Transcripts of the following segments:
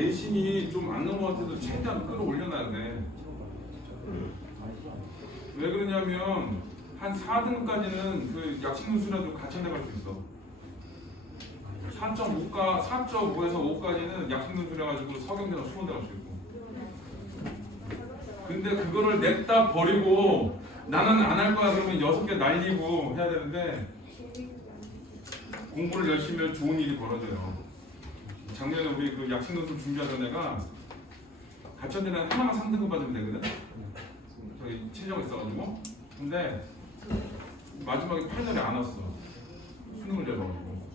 내신이 좀 안 넘어가도 최대한 끌어올려놔야 돼. 왜 그러냐면 한 4등까지는 그 약식누수라도 같이 내갈 수 있어. 4.5에서 5까지는 약식누수라 가지고 서경대나 수원대 갈 수 있고. 근데 그거를 냈다 버리고 나는 안 할 거야 그러면 6개 날리고 해야 되는데 공부를 열심히 하면 좋은 일이 벌어져요. 작년에 우리 그 약식누수 준비하던 애가 가천대는 하나만 3등급 받으면 되거든. 저기 체제가 있어가지고. 근데 마지막에 파이널에 안 왔어. 수능을 잡아가지고.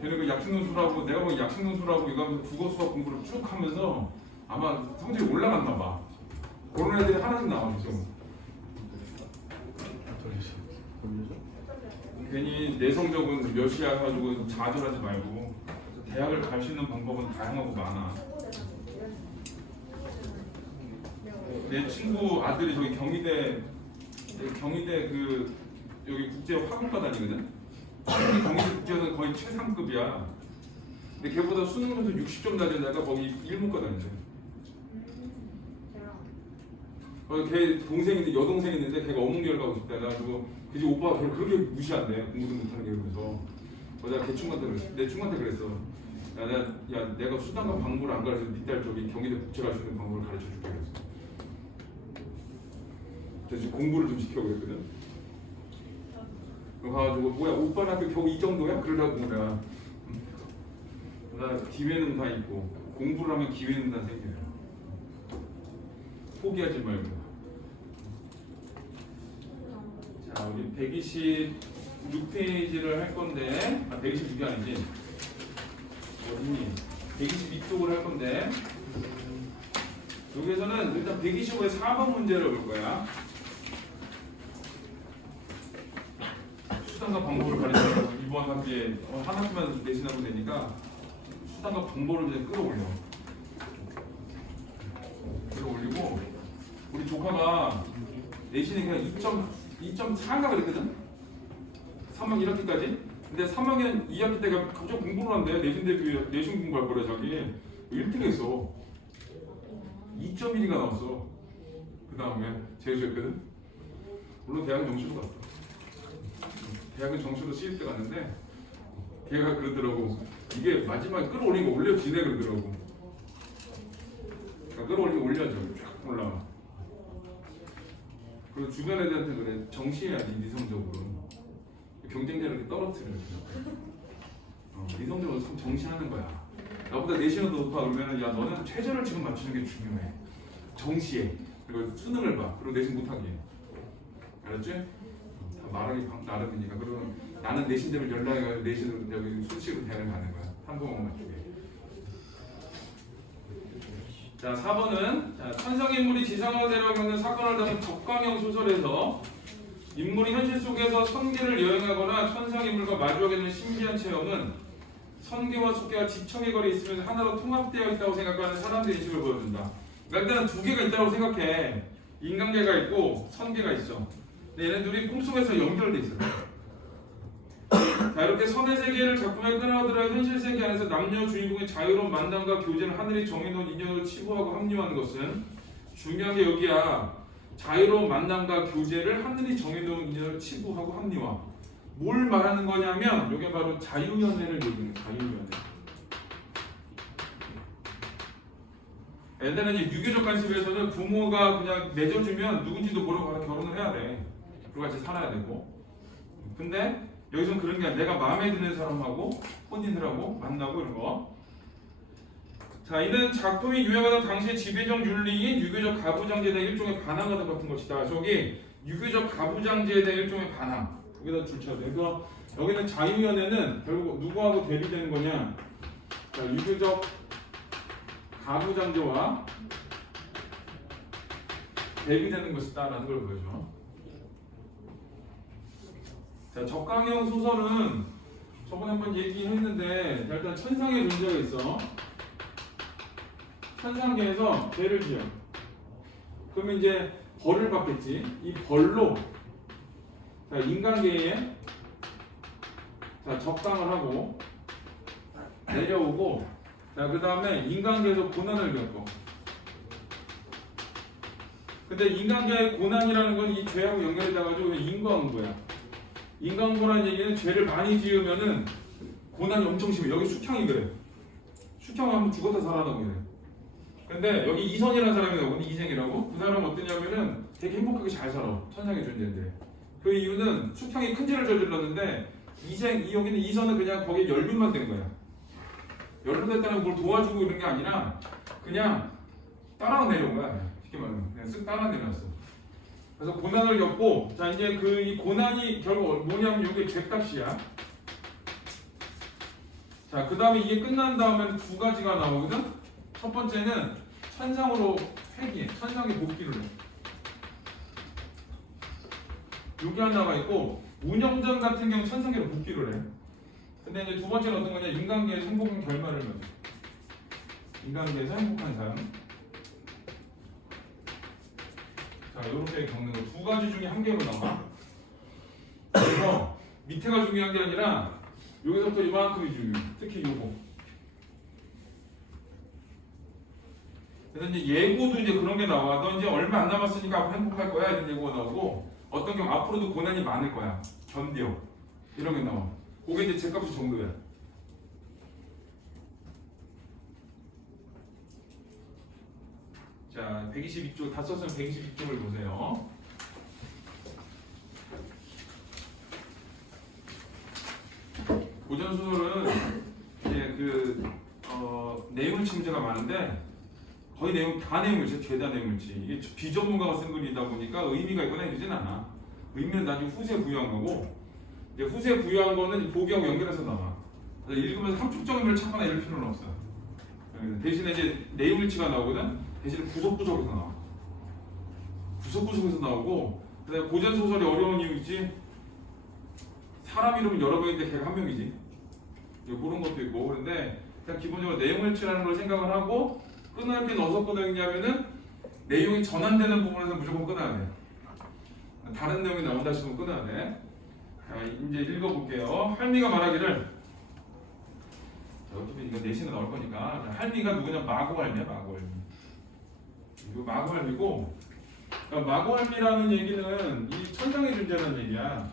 걔는 그 약식누수라고 내가 보기 약식누수라고 이거 하면서 국어 수학 공부를 쭉 하면서 아마 성적이 올라갔나 봐. 그런 애들이 하나씩 나와 지금. 괜히 내 성적은 몇이야 해가지고 좌절하지 말고 대학을 갈 수 있는 방법은 다양하고 많아. 내 친구 아들이 저기 경희대 그 여기 국제 화공과 다니거든. 경희대 국제는 거의 최상급이야. 근데 걔보다 수능 점수 60점 낮은 애가 거기 일문과 다니지. 걔 동생인데 여동생 있는데 걔가 어문계열 가고 싶다 해가지고 그지 오빠가 걔를 그렇게 무시한대. 공부도 못하는 게 그러면서. 내가 걔 친구한테 그랬어. 내 친구한테 그랬어. 야 내가 수단과 방법을 안 가르쳐서 니딸 저기 경희대 국제 갈 수 있는 방법을 가르쳐 줄게 그랬어. 그래서 지금 공부를 좀 시켜고 그랬거든. 가가지고 뭐야 오빠는 학교 겨우 이 정도야? 그러라고 내가 기회는 다 있고 공부를 하면 기회는 다 생겨요. 포기하지 말고. 자 우리 126페이지를 할 건데 126이 아니지 어딨니? 122쪽을 할 건데 여기에서는 일단 125의 4번 문제를 볼 거야. 수단과 방법을 가르쳐서 이번 학기에 한 학기만 내신하면 되니까 수단과 방법을 그냥 끌어올리고 우리 조카가 내신이 그냥 2.4인가 그랬거든? 3학년 1학기까지? 근데 3학년 2학기 때가 갑자기 공부를 한대. 내신 대비 내신 공부할 거래 자기 1등 했어. 2.1가 나왔어. 그 다음에 재수했거든? 물론 대학은 정시로 갔어. 대학은 정시로 시입 때 갔는데 걔가 그러더라고. 이게 마지막에 끌어올린 거 올려지네 그러더라고. 그러니까 끌어올리면 올려줘. 쫙 올라가. 그리고 주변 애들한테 그래. 정시해야지 이성적으로. 경쟁자를 이렇게 떨어뜨려. 이성적으로 참 정시하는 거야. 나보다 내신은 더 높아 그러면 야 너는 최저를 지금 맞추는 게 중요해. 정시해. 그리고 수능을 봐. 그리고 내신 못하게. 알았지? 다 말하기 나름이니까. 그리고 나는 내신 되면 연락해가지고 내신으로 여기 수시로 대학을 가는 거야. 한국어만 맞추게. 자 4번은 천성인물이 지상화되려 겪는 사건을 담은 적광형 소설에서 인물이 현실 속에서 선계를 여행하거나 천상인물과 마주하게 되는 신기한 체험은 선계와 숙계가 지청의 거리에 있으면서 하나로 통합되어 있다고 생각하는 사람들의 인식을 보여준다. 그러니까 일단 두 개가 있다고 생각해. 인간계가 있고 선계가 있어. 근데 얘네들이 꿈속에서 연결돼 있어. 자 이렇게 선의 세계를 작품에 끌어들여 현실 세계 안에서 남녀 주인공의 자유로운 만남과 교제를 하늘이 정해놓은 인연으로 치부하고 합리화하는 것은 중요한 게 여기야. 자유로운 만남과 교제를 하늘이 정해놓은 인연을 치부하고 합리화. 뭘 말하는 거냐면 이게 바로 자유연애를 얘기해요. 자유연애. 옛날에는 이제 유교적 관습에서는 부모가 그냥 맺어주면 누군지도 모르고 가서 결혼을 해야 돼. 그리고 같이 살아야 되고. 근데 여기서는 그런 게 아니라 내가 마음에 드는 사람하고 혼인을 하고 만나고 이런 거. 자, 이는 작품이 유행하던 당시의 지배적 윤리인 유교적 가부장제에 대한 일종의 반항과 같은 것이다. 저기 유교적 가부장제에 대한 일종의 반항. 여기다 줄쳐야 돼. 그래서 여기는 자유연애는 결국 누구하고 대비되는 거냐? 자, 유교적 가부장제와 대비되는 것이다라는 걸 보여줘. 자, 적강형 소설은 저번에 한번 얘기했는데 일단 천상의 존재가 있어. 천상계에서 죄를 지어. 그러면 이제 벌을 받겠지. 이 벌로 자, 인간계에 자, 적당을 하고 내려오고 자, 그 다음에 인간계에서 고난을 겪고. 근데 인간계의 고난이라는 건 이 죄하고 연결이 돼가지고 인과응보야. 인과응보라는 얘기는 죄를 많이 지으면은 고난이 엄청 심해. 여기 숙형이 그래. 숙형이 한번 죽었다 살아나고 그래. 근데 여기 이선이라는 사람이 나오거든. 이생이라고. 그 사람은 어떠냐면은 되게 행복하게 잘 살아. 천상의 존재인데. 그 이유는 숙형이 큰 죄를 저질렀는데 여기는 이선은 그냥 거기에 연륜만 된 거야. 연륜됐다는 뭘 도와주고 이런 게 아니라 그냥 따라 내려온 거야. 쉽게 말하면 그냥 쓱 따라 내려왔어. 그래서 고난을 겪고, 자 이제 이 고난이 결국 뭐냐면 이게 죄값이야. 자, 그 다음에 이게 끝난 다음에는 두 가지가 나오거든. 첫 번째는 천상으로 회귀해. 천상에 복귀를 해. 여기 하나가 있고, 운영전 같은 경우 천상계로 복귀를 해. 근데 이제 두 번째는 어떤 거냐? 인간계에서 행복한 결말을 맺어. 인간계에서 행복한 삶. 자, 이렇게 겪는 거 두 가지 중에 한 개로 나와. 그래서 밑에가 중요한 게 아니라 여기서부터 이만큼이 중요해. 특히 요거. 그래서 이제 예고도 이제 그런 게 나와. 너 이제 얼마 안 남았으니까 앞으로 행복할 거야. 이런 예고가 나오고, 어떤 경우 앞으로도 고난이 많을 거야. 견뎌. 이런 게 나와. 그게 이제 죄값이 정도야. 자, 122쪽 다 썼으면 122쪽을 보세요. 고전 소설은 이제 내용물치 문제가 많은데 거의 다 내용물치, 죄다 내용물치. 이게 비전문가가 쓴 글이다 보니까 의미가 있거나 이러진 않아. 의미는 나중에 후세에 부여한 거고, 이제 후세에 부여한 거는 보기하고 연결해서 나와. 그래서 읽으면서 함축적인을 찾거나 이럴 필요는 없어. 대신에 이제 내용물치가 나오거든. 대신에 구석구석에서 나와. 구석구석에서 나오고, 그다음에 고전 소설이 어려운 이유 있지. 사람 이름은 여러 명인데 걔가 한 명이지. 그런 것도 있고. 그런데 그냥 기본적으로 내용물치라는 걸 생각을 하고 끊을 게 어디서 끊어야냐면은 내용이 전환되는 부분에서 무조건 끊어야 돼. 다른 내용이 나온다 싶으면 끊어야 돼. 자, 이제 읽어볼게요. 할미가 말하기를, 어차피 이거 내신에 나올 거니까, 할미가 누구냐? 마고할미야, 마고할미. 이거 마고할미고, 그러니까 마고할미라는 얘기는 이 천상의 존재라는 얘기야.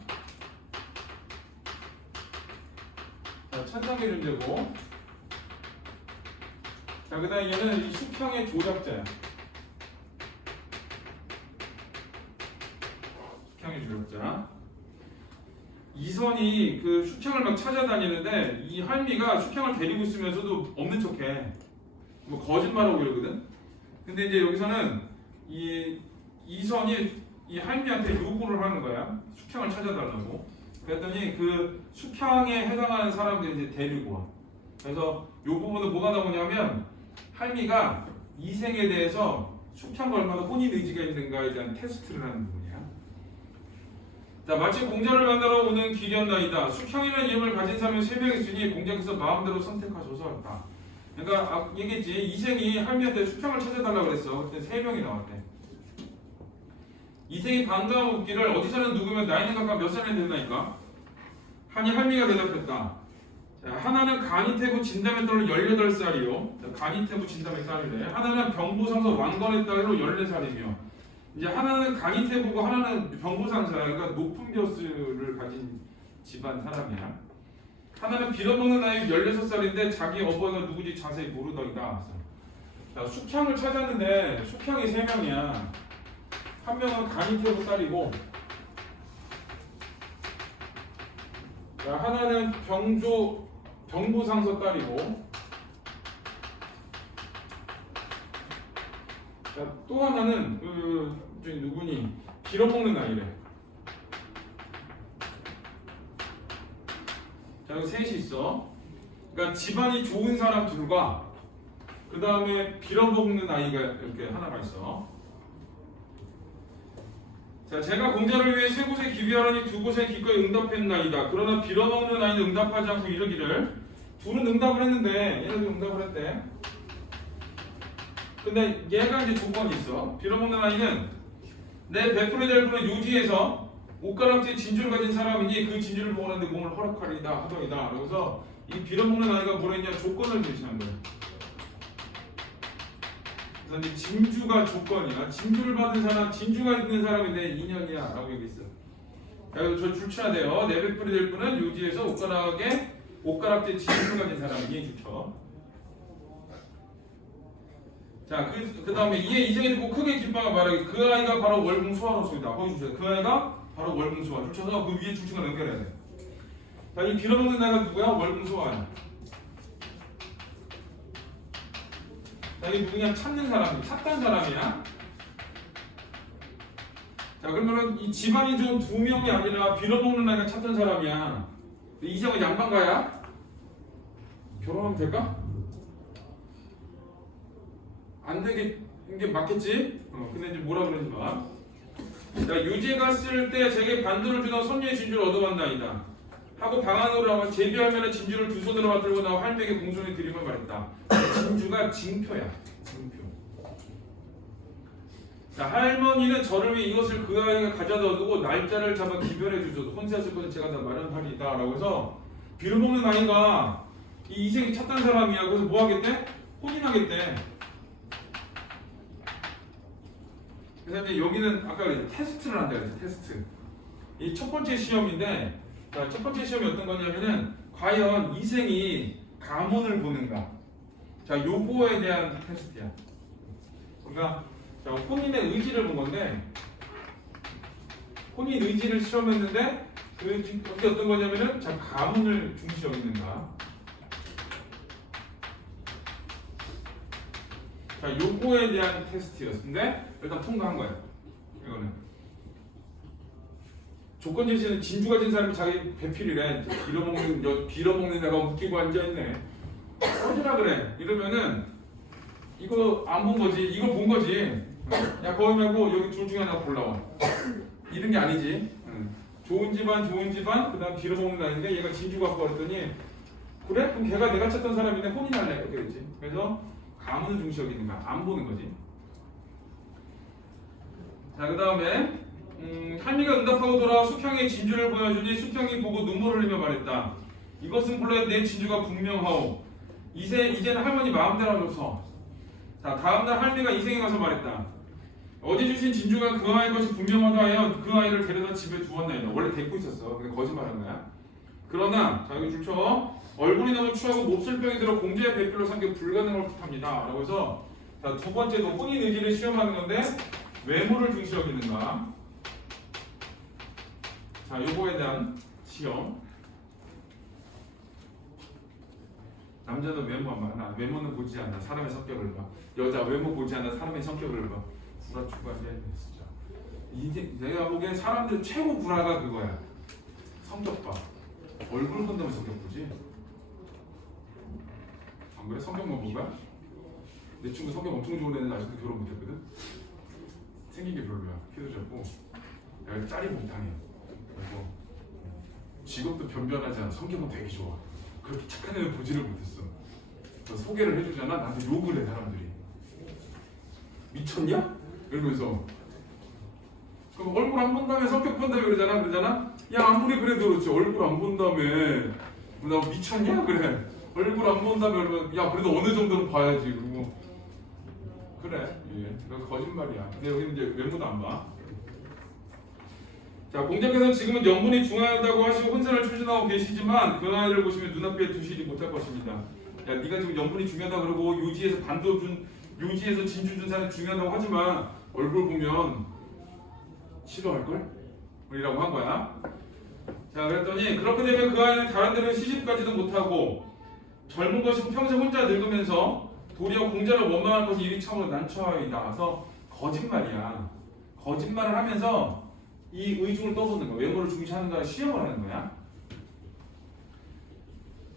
자, 천상의 존재고, 자, 그 다음에 얘는 이 숙형의 조작자야. 숙형의 조작자. 이선이 그 숙형을 막 찾아다니는데 이 할미가 숙형을 데리고 있으면서도 없는 척해. 뭐 거짓말하고 이러거든. 근데 이제 여기서는 이선이 이 할미한테 요구를 하는 거야. 숙형을 찾아달라고. 그랬더니 그 숙형에 해당하는 사람들 이제 데리고 와. 그래서 요 부분은 뭐가 나오냐면 할미가 이생에 대해서 숙형과 얼마나 혼인 의지가 있는가에 대한 테스트를 하는 부분이야. 자, 마치 공자를 만나러 오는 귀견나이다. 숙형이라는 이름을 가진 사람이 3명 있으니 공자께서 마음대로 선택하셔서 했다. 그러니까 얘기했지. 이생이 할미한테 숙형을 찾아달라고 그랬어. 그때 3명이 나왔대. 이생이 반가운 묻기를 어디 사는 누구면 나이는 각각 몇 살이 되나이까? 하니 할미가 대답했다. 자, 하나는 간이태부 진담의 딸로 18살이요. 간이태부 진담의 딸이래. 하나는 병부상서 왕건의 딸로 14살이며, 이제 하나는 간이태부고 하나는 병부상사, 그러니까 높은 벼슬을 가진 집안 사람이야. 하나는 빌어먹는 나이 16살인데 자기 어버이가 누구지 자세히 모르더이다. 자, 숙형을 찾았는데 숙형이 3명이야. 한 명은 간이태부 딸이고, 자, 하나는 병부상서 딸이고, 자, 또 하나는 누구니? 빌어먹는 아이래. 자, 여기 셋이 있어. 그러니까 집안이 좋은 사람 둘과 그 다음에 빌어먹는 아이가 이렇게 하나가 있어. 자, 제가 공자를 위해 3곳에 기비하라니 2곳에 기꺼이 응답했나이다. 그러나 빌어먹는 아이는 응답하지 않고 이르기를, 둘은 응답을 했는데 얘네도 응답을 했대. 근데 얘가 이제 조건이 있어. 빌어먹는 아이는 내 베풀어야 될 분은 요지에서 옷가락지에 진주를 가진 사람이니 그 진주를 먹으는데 몸을 허락하리이다 하더이다. 그래서 이 빌어먹는 아이가 뭐라 했냐? 조건을 제시한 거야. 그래서 이제 진주가 조건이야. 진주를 받은 사람, 진주가 있는 사람인데 2년이야 라고 얘기했어. 그래서 저 줄쳐야 돼요. 내백불이 될 분은 요지에서 옷가락제 진주가 된 사람이 줄쳐. 자, 그 다음에 이에 이생이 듣고 크게 기뻐하며 말하기. 그 아이가 바로 월궁소환으로서이다. 거기 줄쳐야 돼. 그 아이가 바로 월궁소환. 줄쳐서 그 위에 줄친과 연결해야 돼. 자, 이 빌어먹는 아이가 누구야? 월궁소환. 자, 이게 누구냐? 찾는 사람, 찾던 사람이야. 자, 그러면은 이 집안이 좀 두 명이 아니라 빌어먹는 아이가 찾던 사람이야. 이성은 양반가야? 결혼하면 될까? 안 되게 이게 맞겠지? 근데 이제 뭐라 그러지 마. 자, 유지에 갔을 때 제게 반도를 주던 선녀의 진주를 얻어간다이다. 하고 방 안으로 나와 제비하면은 진주를 두 손으로 받들고 나와 할매에게 공손히 드리며 말했다. 진주가 징표야. 징표. 자, 할머니는 저를 위해 이것을 그 아이가 가져다 두고 날짜를 잡아 기별해 주셔도 혼세했을 것은 제가 다 마련하리이다. 라고 해서 빌어먹는 아이가 이 이생이 찾던 사람이야. 그래서 뭐 하겠대? 혼인하겠대. 그래서 이제 여기는 아까 그랬죠. 테스트를 한다 그랬죠. 테스트. 이 첫 번째 시험인데, 자, 첫 번째 시험이 어떤 거냐면은 과연 이생이 가문을 보는가. 자, 요거에 대한 테스트야. 그러니까 자, 혼인의 의지를 본 건데, 혼인 의지를 시험했는데 그게 어떤 거냐면은 자, 가문을 중시 여기는가. 자, 요거에 대한 테스트였는데 일단 통과한 거예요. 이거는 조건 제시는 진주 가진 사람이 자기 배필이래. 빌어먹는 애가 웃기고 앉아있네. 어디라 그래? 이러면은 이거 안 본 거지. 이거 본 거지. 야, 거기 말고 여기 둘 중에 하나 골라와. 이런 게 아니지. 좋은 집안, 그 다음 빌어먹는 아인데 얘가 진주 갖고 왔더니 그래? 그럼 걔가 내가 찾던 사람인데 혼인할래. 이렇게 됐지. 그래서 가문을 중시 여기는가 안 보는 거지. 자, 그 다음에 할미가 응답하고 돌아와 숙형의 진주를 보여주니 숙형이 보고 눈물을 흘리며 말했다. 이것은 본래 내 진주가 분명하오. 이제는 할머니 마음대로 하소서. 자, 다음날 할미가 이생에 가서 말했다. 어제 주신 진주가 그 아이 것이 분명하다 하여 그 아이를 데려다 집에 두었나이다. 원래 데리고 있었어. 근데 거짓말한 거야. 그러나 자, 여기 줄쳐. 얼굴이 너무 추하고 몹쓸병이 들어 공주의 배필로 삼겨 불가능할 듯합니다. 라고 해서 자, 두 번째도 혼인 의지를 시험하는 건데 외모를 중시 여기는가. 자, 요거에 대한 시험. 남자는 외모 안 봐. 외모는 보지 않아. 사람의 성격을 봐. 여자 외모 보지 않아. 사람의 성격을 봐. 구라추가야 진짜. 이게 내가 보기엔 사람들 최고 구라가 그거야. 성격 봐. 얼굴 본다면 성격 보지. 안 그래? 성격만 본 거야? 내 친구 성격 엄청 좋은 애는 아직도 결혼 못했거든. 생긴 게 별로야. 키도 작고. 내가 짤이 못하네. 그리고 직업도 변변하지 않아. 성격은 되게 좋아. 그렇게 착한 애는 보지를 못했어. 소개를 해주잖아. 나한테 욕을 해 사람들이. 미쳤냐? 이러면서. 그럼 얼굴 안 본 다음에 성격 본다며 그러잖아. 야, 아무리 그래도 그렇지. 얼굴 안 본 다음에 나 미쳤냐? 그래. 얼굴 안 본 다음에 그러면 야, 그래도 어느 정도는 봐야지. 그리고 그래. 예. 그래서 거짓말이야. 근데 여기는 이제 외모도 안 봐. 자, 공자께서는 지금은 영분이 중요하다고 하시고 혼선을 추진하고 계시지만 그 아이를 보시면 눈앞에 두시지 못할 것입니다. 야, 네가 지금 영분이 중요하다 그러고 요지에서 반도 준, 요지에서 진주 준 사람이 중요하다고 하지만 얼굴 보면 싫어할걸? 이라고 한 거야. 자, 그랬더니 그렇게 되면 그 아이는 다른 데로 시집가지도 못하고 젊은 것이고 평생 혼자 늙으면서 도리어 공자를 원망할 것이 이리 참으로 난처하이다. 그래서 거짓말이야. 거짓말을 하면서 이 의중을 떠보는 거야. 외모를 중시하는가 시험을 하는 거야.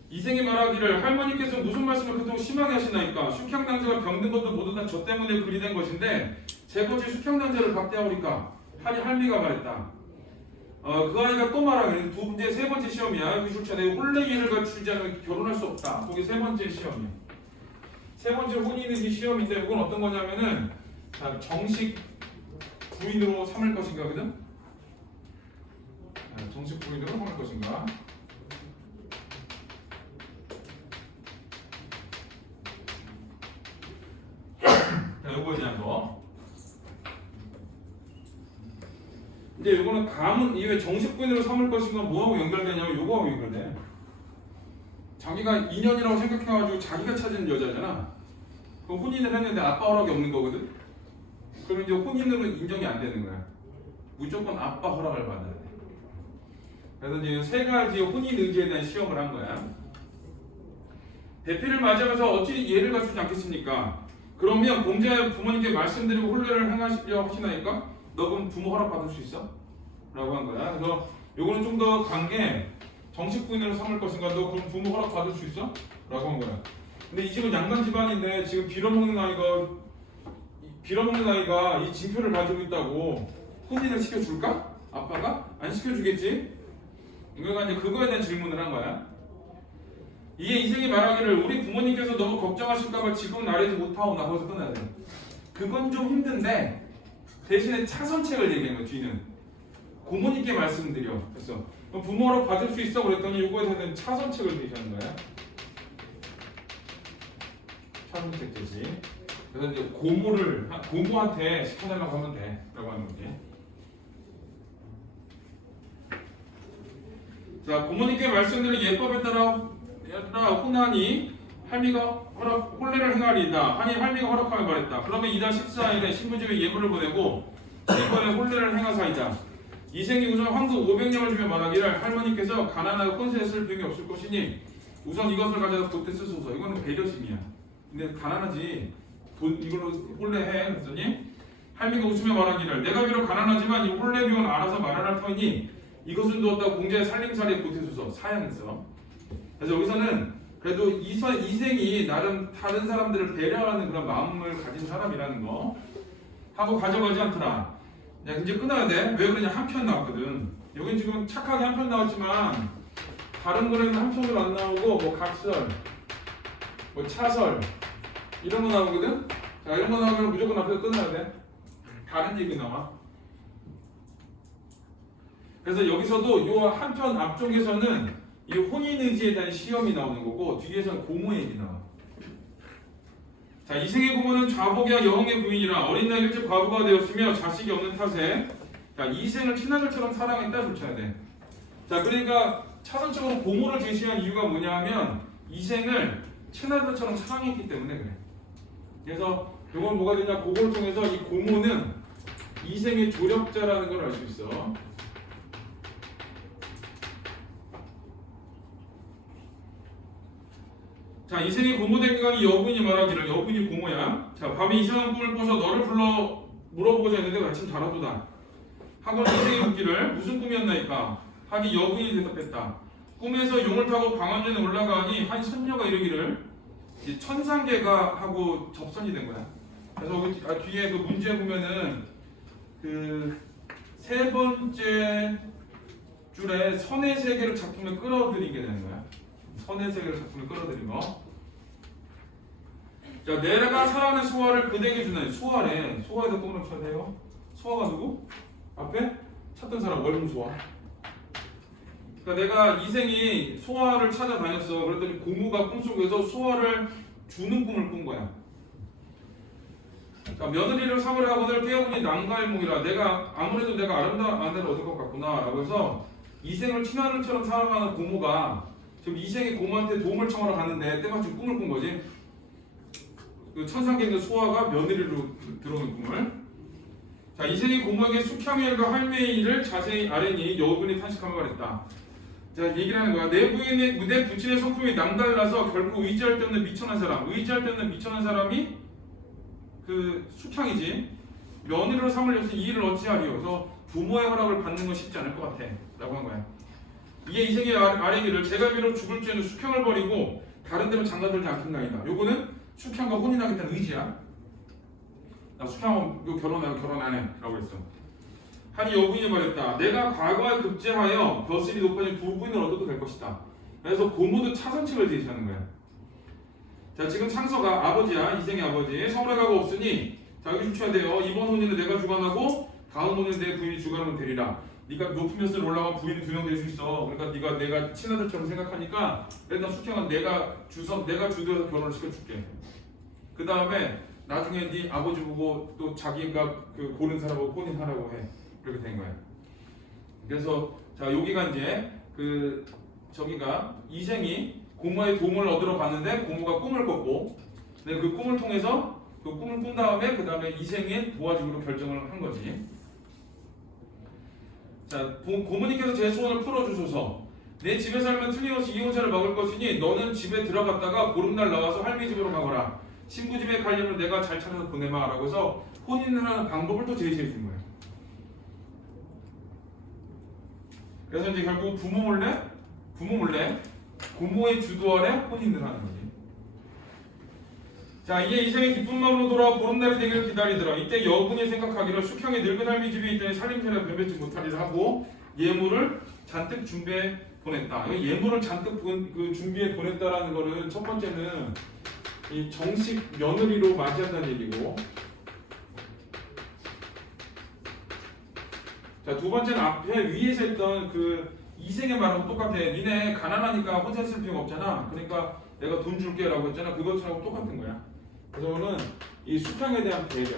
이생이 말하기를 할머니께서 무슨 말씀을 그토록 심하게 하시나이까. 숙형당자가 병든 것도 모두 다 저 때문에 그리 된 것인데 제 것이 숙형당자를 박대하오리까 하니 할미가 말했다. 그 아이가 또 말하기를 두 번째, 세 번째 시험이야. 여기 출처 내 혼례 예를 갖추지 않으면 결혼할 수 없다. 거기 세 번째 시험이야. 세 번째 혼인의 시험인데 이건 어떤 거냐면은 자, 정식 부인으로 삼을 것인가 거든. 정식 부인으로 삼을 것인가. 자, 요거 거지냐고. 이제 요거는 가문 이외 정식 부인으로 삼을 것인가 뭐하고 연결되냐면 요거하고 연결돼. 자기가 인연이라고 생각해가지고 자기가 찾은 여자잖아. 그럼 혼인을 했는데 아빠 허락이 없는 거거든. 그러면 이제 혼인으로 인정이 안 되는 거야. 무조건 아빠 허락을 받아야 돼. 그래서 이제 세 가지 혼인 의지에 대한 시험을 한 거야. 대피를 맞이하면서 어찌 예를 갖추지 않겠습니까? 그러면 공자의 부모님께 말씀드리고 혼례를 행하시려 하시나이까? 너 그럼 부모 허락 받을 수 있어? 라고 한 거야. 그래서 요거는 좀 더 간 게 정식 부인으로 삼을 것인가? 너 그럼 부모 허락 받을 수 있어? 라고 한 거야. 근데 이 집은 양반 집안인데 지금 빌어먹는 아이가 이 징표를 가지고 있다고 혼인을 시켜줄까? 아빠가? 안 시켜주겠지? 그러니까 이제 그거에 대한 질문을 한 거야. 이에 이생이 말하기를 우리 부모님께서 너무 걱정하실까봐 지금 나르지 못하오나 거기서 끝나야 돼. 그건 좀 힘든데 대신에 차선책을 얘기한 거야. 뒤는 고모님께 말씀드려. 그래서 부모 허락 받을 수 있어? 그랬더니 요거에 대한 차선책을 제시하는 거야. 차선책 제시. 그래서 이제 고모한테 시켜달라고 하면 돼 라고 하는 거지. 자, 고모님께 말씀드린 예법에 따라 혼하니 할미가 혼례를 행하리이다 하니 할미가 허락하며 말했다. 그러면 이달 14일에 신부집에 예물을 보내고 이번에 혼례를 행하사이다. 이생이 우선 황금 500냥을 주며 말하기를 할머니께서 가난하고 혼세에 쓸 병이 없을 것이니 우선 이것을 가져다 돛대 쓰소서. 이거는 배려심이야. 근데 가난하지 돈 이걸로 혼례해. 그랬더니 할미가 웃으며 말하기를 내가 비록 가난하지만 이 혼례 비용은 알아서 마련할 터이니 이것은 두었다고 공자의 살림살이에 보태소서. 사양했어. 그래서 여기서는 그래도 이생이 나름 다른 사람들을 배려하는 그런 마음을 가진 사람이라는 거 하고 가져가지 않더라. 야, 이제 끝나야 돼. 왜 그러냐? 한 편 나왔거든. 여긴 지금 착하게 한 편 나왔지만 다른 거는 한 편으로 안 나오고 뭐 각설, 뭐 차설 이런 거 나오거든. 자, 이런 거 나오면 무조건 앞에서 끝나야 돼. 다른 얘기 나와. 그래서 여기서도 요 한 편 앞쪽에서는 이 혼인 의지에 대한 시험이 나오는 거고 뒤에서는 고모 얘기 나와. 자, 이생의 고모는 좌복이야 여왕의 부인이라 어린 나이 일찍 과부가 되었으며 자식이 없는 탓에 자, 이생을 친아들처럼 사랑했다 쫓아야 돼. 자, 그러니까 차선적으로 고모를 제시한 이유가 뭐냐면 이생을 친아들처럼 사랑했기 때문에 그래. 그래서 이건 뭐가 되냐? 그걸 통해서 이 고모는 이생의 조력자라는 걸 알 수 있어. 자, 이생이 고모된 기간이 여부인이 말하기를 여부인이 고모야. 자, 밤에 이상한 꿈을 꿔서 너를 불러 물어보고자 했는데 마침 잘하도다. 하고 이생이 묻기를 무슨 꿈이었나이까? 하기 여부인이 대답했다. 꿈에서 용을 타고 광안전에 올라가니 한 선녀가 이르기를 천상계가 하고 접선이 된 거야. 그래서 뒤에 그 문제 보면은 그 세 번째 줄에 선의 세계를 작품에 끌어들이게 되는 거야. 선의 세계를 작품에 끌어들인 거. 자, 내가 사랑하는 소화를 그대에게 주나니. 소화래. 소화에다 동그라미 쳐야 돼요. 소화가 누구? 앞에 찾던 사람 월무소화. 그러니까 내가 이생이 소화를 찾아다녔어. 그랬더니 고모가 꿈속에서 소화를 주는 꿈을 꾼 거야. 그러니까 며느리를 삼으려 하거늘 깨어보니 난가일몽이라 내가 아무래도 내가 아름다운 아내를 얻을 것 같구나 라고 해서 이생을 친아들처럼 사랑하는 고모가 지금 이생이 고모한테 도움을 청하러 갔는데 때마침 꿈을 꾼 거지. 그 천상계 있는 소화가 며느리로 들어오는 꿈을. 자, 이생이 고모에게 숙향일과 할매의 일을 자세히 아뢰니 여부인이 탄식하며 말했다. 자, 얘기를 하는 거야. 내 부친의 성품이 남달라서 결국 의지할 데 없는 미천한 사람. 의지할 데 없는 미천한 사람이 그 숙향이지. 며느리로 삼으려서 이 일을 어찌하리요. 그래서 부모의 허락을 받는 건 쉽지 않을 것 같아 라고 한 거야. 이에 이생이 아뢰기를 제가 비록 죽을 죄는 숙향을 버리고 다른 데로 장가들지 않겠나이다. 요거는 숙향과 혼인하겠다는 의지야. 나 숙향하고 결혼하고 결혼 안 해 라고 했어. 하니 여부인이 말했다. 내가 과거에 급제하여 벼슬이 높아진 부부인을 얻어도 될 것이다. 그래서 고모도 차선책을 제시하는 거야. 자, 지금 창서가 아버지야. 이생의 아버지. 서울에가가 없으니 자기 주쳐야 돼요. 이번 혼인은 내가 주관하고 다음 혼인은 내 부인이 주관하면 되리라. 네가 높은 벼슬 올라가 부인이 2명 될 수 있어. 그러니까 내가 친아들처럼 생각하니까 일단 숙향은 내가 주도해서 결혼을 시켜줄게. 그 다음에 나중에 네 아버지 보고 또 자기가 그 고른 사람하고 혼인하라고 해. 이렇게 된 거야. 그래서 자 여기가 이제 그 저기가 이생이 고모의 도움을 얻으러 갔는데 고모가 꿈을 꿨고, 근데 그 꿈을 통해서 그 꿈을 꾼 다음에 그 다음에 이생이 도와주기로 결정을 한 거지. 자 고모님께서 제 소원을 풀어주소서. 내 집에 살면 틀림없이 이혼자를 막을 것이니 너는 집에 들어갔다가 보름날 나와서 할미 집으로 가거라. 신부 집에 가려면 내가 잘 찾아서 보내마 라고 해서 혼인을 하는 방법을 또 제시해 준 거예요. 그래서 이제 결국 부모 몰래 고모의 주도 아래 혼인을 하는 거지. 자 이제 이생이 기쁜 마음으로 돌아와 보름날이 되기를 기다리더라. 이때 여군이 생각하기를 숙형의 늙은 할미 집에 있더니 살림살이가 변변치 못하리라 하고 예물을 잔뜩 준비해 보냈다. 예물을 잔뜩 준비해 보냈다라는 거는 첫 번째는 이 정식 며느리로 맞이한다는 얘기고, 자 두 번째는 앞에 위에서 했던 그 이생의 말하고 똑같아. 니네 가난하니까 혼자 쓸 필요가 없잖아. 그러니까 내가 돈 줄게 라고 했잖아. 그것처럼 똑같은 거야. 그래서 오늘 이 수평에 대한 배려.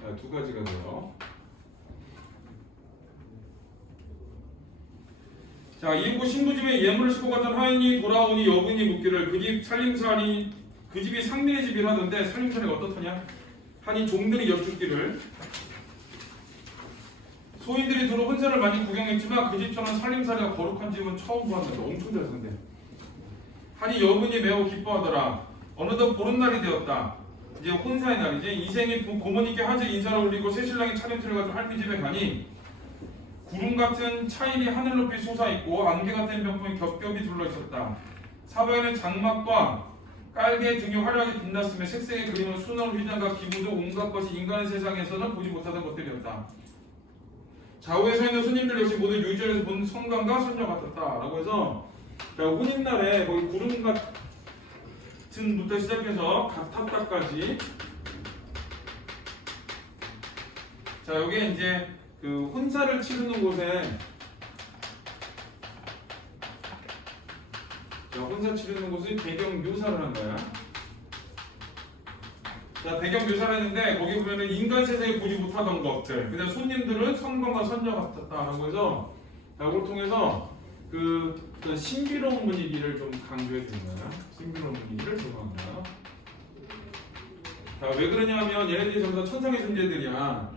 자, 두 가지가 돼요. 자, 이후 신부집에 예물을 싣고 갔던 하인이 돌아오니 여분이 묻기를 그 집 살림살이 그 집이 상민의 집이라던데 살림살이가 어떻더냐? 하니 종들이 여쭙기를 소인들이 두루 혼사를 많이 구경했지만 그 집처럼 살림살이가 거룩한 집은 처음 보았는데 엄청 잘 산대. 하니 여분이 매우 기뻐하더라. 어느덧 보름날이 되었다. 이제 혼사의 날이지. 이생이 고모님께 하재 인사를 올리고 새신랑이 차림틀을 가지고 할미 집에 가니 구름 같은 차일이 하늘 높이 솟아있고 안개 같은 병풍이 겹겹이 둘러있었다. 사방에는 장막과 깔개 등이 화려하게 빛났으며 색색의 그림은 수놓은 휘장과 기부도 온갖 것이 인간의 세상에서는 보지 못하던 것들이었다. 좌우에 서 있는 손님들 역시 모두 유전에서 본 성관과 선녀 같았다 라고 해서, 자, 혼인날에 거기 구름 같은 부터 시작해서 같았다까지, 자 여기에 이제 그 혼사를 치르는 곳에, 자, 혼사 치르는 곳이 배경 묘사를 한 거야. 자, 배경 묘사를 했는데 거기 보면은 인간 세상에 보지 못하던 것들, 그냥 손님들은 성관과 선녀 같았다라고 해서, 자, 이걸 통해서 그 신비로운 분위기를 좀 강조해 주는 거야. 신비로운 분위기를 조성한 거야. 자, 왜 그러냐면 얘네들이 전부 다 천상의 존재들이야.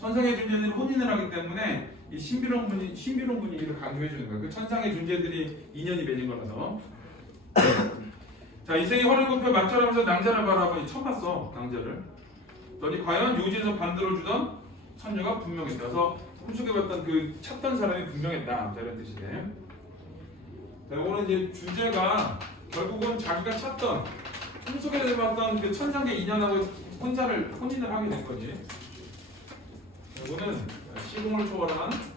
천상의 존재들은 혼인을 하기 때문에 이 신비로운 분위기를 강조해 주는 거야. 그 천상의 존재들이 인연이 맺은 거라서. 자, 이생이 허를 굽혀 맞춰라면서 낭자를 바라보니 처음 봤어, 낭자를. 너니 과연 요지에서 반대로 주던 선녀가 분명했다. 그래서 꿈속에 봤던 그 찾던 사람이 분명했다. 자, 이런 뜻이네. 자, 이거는 이제 주제가 결국은 자기가 찾던 꿈속에 봤던 그 천상의 인연하고 혼인을 하게 된 거지. 이거는 시공을 초월한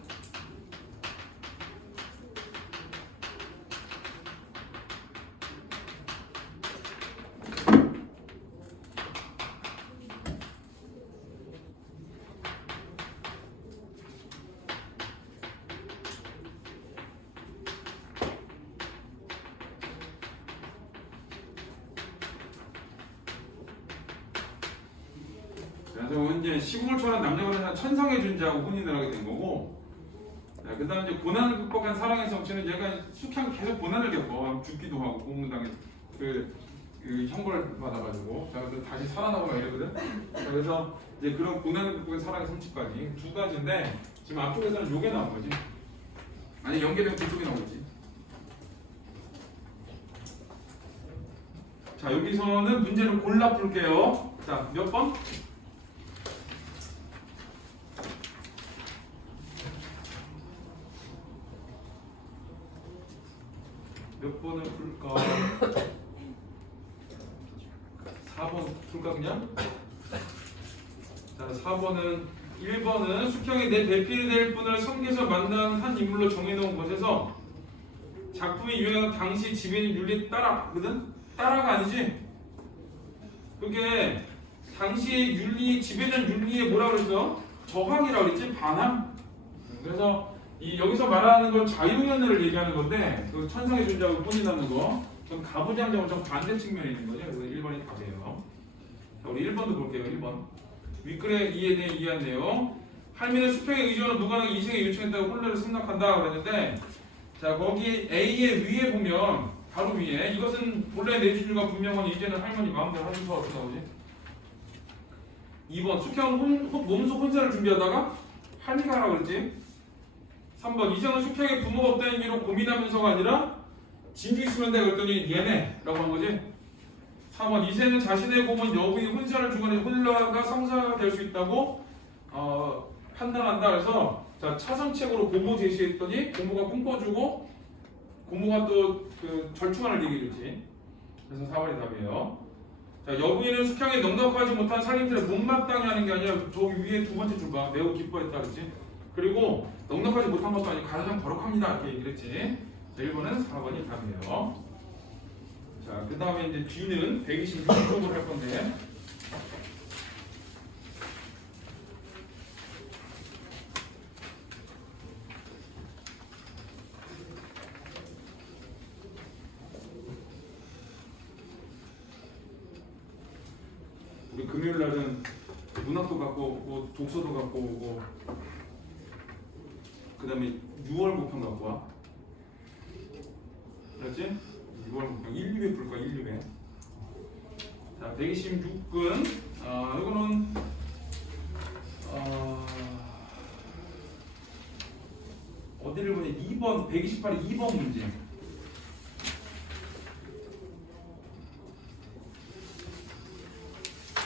그래서 이제 시공을 초월한 남녀가 천상의 존재하고 혼인을 하게 된 거고, 그 다음 이제 고난을 극복한 사랑의 성취는 얘가 숙향 계속 고난을 겪어. 죽기도 하고 고문당해 그 형벌을 받아가지고, 자, 그래서 다시 살아나고 막 이러거든. 자, 그래서 이제 그런 고난을 극복한 사랑의 성취까지 두 가지인데 지금 앞쪽에서는 요게 나온 거지. 아니 연계되면 그쪽이 나오겠지. 자, 여기서는 문제를 골라 풀게요. 자, 몇 번? 몇 번을 풀까? 4번 풀까 그냥? 자, 4번은 1번은 숙형이 내 대필이 될 분을 섬겨서 만난 한 인물로 정해놓은 곳에서 작품이 유행한 당시 지배인 윤리 따라거든? 따라가 아니지? 그게 당시 윤리 지배는 윤리에 뭐라 그랬어? 저항이라고 그랬지? 반항? 그래서 여기서 말하는 건 자유연애를 얘기하는 건데, 그 천상의 존재하고 혼인하는 거, 그럼 가부장적으로 좀 반대 측면에 있는 거죠. 그래서 1번이 답이에요. 자, 우리 1번도 볼게요. 1번. 윗글에 이에 대해 이해한 내용. 할미는 수평에 의존한 무관하게 이생에 요청했다고 혼란을 생각한다 그랬는데, 자 거기 A의 위에 보면 바로 위에 이것은 본래 내주줄과 분명한 이제는 할머니 마음대로 하면서 어떻게 나오지? 2번 수평 몸소 혼사를 준비하다가 할미가 하라고 그랬지. 3번 이생은 수평에 부모가 없다는 의미로 고민하면서가 아니라 진주 있으면 돼 그랬더니 얘네 라고 한 거지. 4번 이생은 자신의 고문 여부의 혼사를 주거나 혼란가 성사가 될 수 있다고 판단한다. 그래서 자 차선책으로 고모 제시했더니 고모가 꿈꿔주고 고모가 또 그 절충안을 얘기해줬지. 그래서 4번이 답이에요. 자 여부인은 숙향에 넉넉하지 못한 살림들을 못마땅해 하는 게 아니라 저 위에 두 번째 줄봐 매우 기뻐했다 그랬지. 그리고 넉넉하지 못한 것도 아니고 가장 거룩합니다 이렇게 얘기를 했지. 자 1번은 4번이 답이에요. 자 그 다음에 이제 D는 126쪽으로 할 건데, 우리 금요일 날은 문학도 갖고 오고 독서도 갖고 오고 그 다음에 6월 목평 갖고 와. 그렇지? 6월 목평 1, 2회 풀 거야. 1, 2회. 자 126근 이거는 어디를 보니 2번 128의 2번 문제.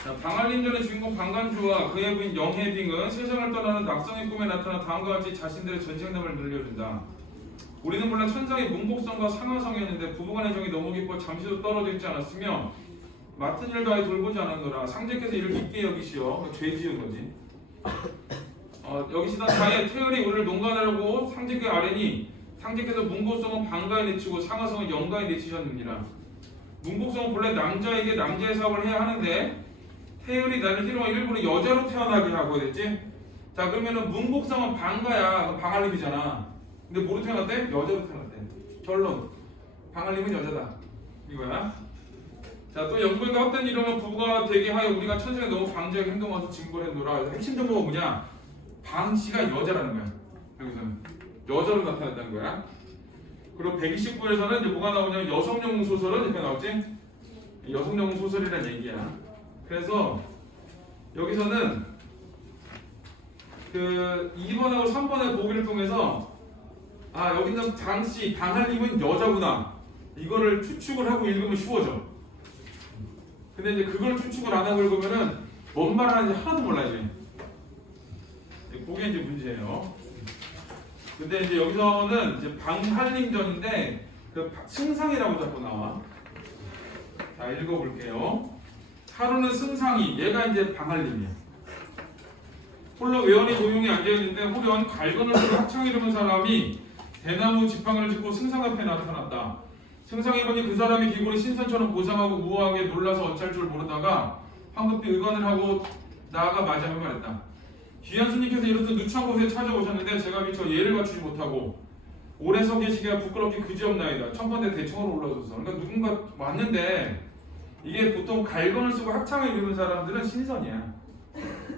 자, 방한림전의 주인공 방간주와 그의 부인 영혜빙은 세상을 떠나는 낙성의 꿈에 나타나 다음과 같이 자신들의 전생담을 들려준다. 우리는 물론 천상의 문복성과 상하성이었는데 부부간의 정이 너무 깊고 잠시도 떨어져 있지 않았으며 맡은 일도 아예 돌보지 않았노라. 상제께서 이를 깊게 여기시어 죄 지은 거지. 여기시던 자의 태열이 우리를 농간하려고 상제께 아뢰니 상제께서 문복성은 방가에 내치고 상하성은 영가에 내치셨느니라. 문복성은 본래 남자에게 남자의 사업을 해야 하는데 태율이 나를 희롱하 일부러 여자로 태어나게 하고 됐지? 자 그러면은 문복성은 방가야 방알림이잖아. 근데 뭐로 태어났대? 여자로 태어났대. 결론 방알림은 여자다 이거야. 자 또 영부인과 헛된 이름은 부부가 되게 하여 우리가 천생에 너무 방지하게 행동하서 징벌했노라. 핵심 정보가 뭐냐? 방씨가 여자라는 거야. 여기서는 여자로 나타났다는 거야. 그리고 129에서는 이제 뭐가 나오냐면 여성용 소설은 이렇게 나왔지? 여성용 소설이라는 얘기야. 그래서 여기서는 그 2번하고 3번의 보기를 통해서 여기는 장씨, 방한님은 여자구나 이거를 추측을 하고 읽으면 쉬워져. 근데 이제 그걸 추측을 안 하고 읽으면은 뭔 말 하는지 하나도 몰라 이제. 그게 이제 문제예요. 근데 이제 여기서는 이제 방한림전인데 그 승상이라고 자꾸 나와. 자 읽어볼게요. 하루는 승상이, 얘가 이제 방한림이야. 홀로 외원이 고용에 앉아있는데 호련 갈건을 들고 학창 이름은 사람이 대나무 지팡이를 짚고 승상 앞에 나타났다. 승상이 보니 그 사람이 기골이 신선처럼 고상하고 무화하게 놀라서 어쩔 줄 모르다가 황급히 의관을 하고 나아가 맞이하며 말했다. 귀한 스님께서 이렇듯 누추한 곳에 찾아오셨는데 제가 미처 예를 갖추지 못하고 오래 서 계시기가 부끄럽게 그지없나이다. 천번대 대청으로 올라서서. 그러니까 누군가 왔는데 이게 보통 갈건을 쓰고 학창을 이루는 사람들은 신선이야.